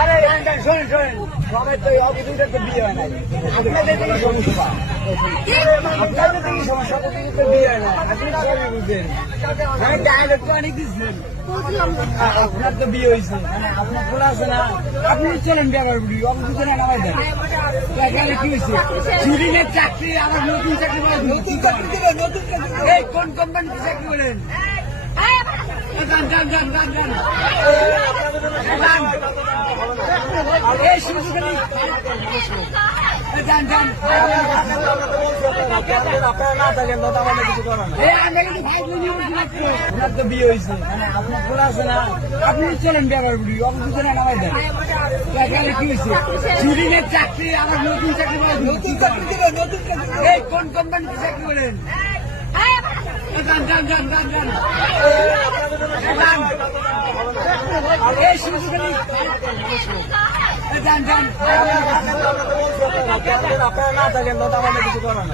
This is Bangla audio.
আরে শোনেন শোনেন, সবাই তো অবধূতের তো বিয়ে হয় নাই, আপনাদের কি সমস্যা? আপনাদের কি সমস্যা? অবধূতের তো বিয়ে হয় না, আপনি সবই বুঝছেন। মানে ডায়লগ তো অনেক দিচ্ছেন, আপনার তো বিয়ে হয়েছে, মানে আপনার খোলা আছে না, আপনি চলেন ব্যবহার করি, অবধূতের নামাই দেন। তাহলে কি হয়েছে? দুদিনের চাকরি আবার নতুন চাকরি বলে, নতুন চাকরি দেবেন, নতুন চাকরি। এই কোন কোম্পানিতে চাকরি বলেন? যান যান যান যান যান এই সুযোগ যান যান। আপনারা না থাকেন তো আমাদের কিছু করার না। আপনার তো বিয়ে হয়েছে, মানে আপনার খোলা আছে না, আপনি চলেন ব্যবহার করি, অবধূতের নামাই দেন। তাহলে কি হয়েছে? দুদিনের চাকরি আবার নতুন চাকরি বলে, নতুন চাকরি দেবেন, নতুন চাকরি। এই কোন কোম্পানিতে চাকরি বলেন? যান যান যান যান যান এই সুযোগ যান যান। আপনারা না থাকেন তো আমাদের কিছু করার না।